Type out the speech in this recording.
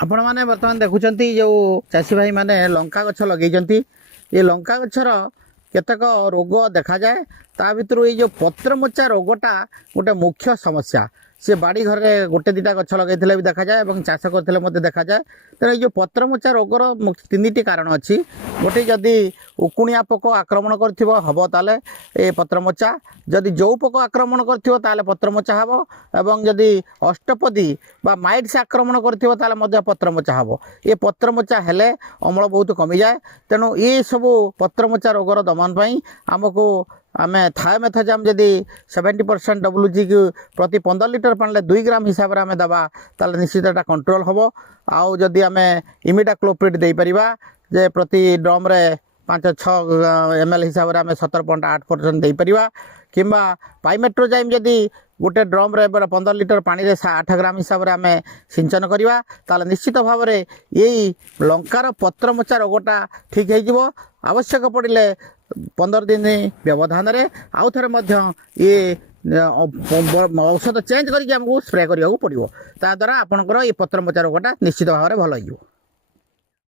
आपण मैंने बर्तमान देखुं जो चाषी भाई मैंने लंका गछ लगे ये लंका गछर केतक रोग देखा जाए ता भर ये जो पत्रमोचा रोगटा गोटे मुख्य समस्या सी बाड़ी घर में गोटे दुटा गछ लगे भी देखा जाए और चाष करते देखा जाए तेना जो पत्रमोचा रोगर तीन कारण अच्छी गोटे जदि उकुणिया पोक आक्रमण करब ताले ए पत्रमोचा जदि जो पोक आक्रमण कर पत्रमोचा हम एवं जदि अष्टपदी बा माइट्स आक्रमण कर पत्रमोचा हम ये पत्रमोचा हेले अमल बहुत कमी जाए तेणु ये सब पत्रमोचा रोगर दमन पर आमको आम थायोमेथाजाम जदि 70% WG की प्रति 15 लिटर पानी 2 ग्राम हिसाब से आम दबा ताले निश्चित कंट्रोल हम आउ जदि आम इमिडाक्लोप्रिड दे परिबा जे प्रति ड्रम रे 5-6 ml हिसाब से आम 17.8% दे परिबा किंबा पाइमेट्रोजाइम जदि गोटे ड्रम रे 15 लिटर पानी रे 8 ग्राम हिसाब से आम सिंचन करवा ताले निश्चित भाव में यही लंकार पत्रमोचा रोगटा ठीक हो आवश्यक पड़े 15 दिन व्यवधान रे आउ थे ये औषध चेंज करके आमको स्प्रे करने को पड़ो ता द्वारा आपंकर ये पत्रमोचा रोगटा निश्चित भाव में भल हो।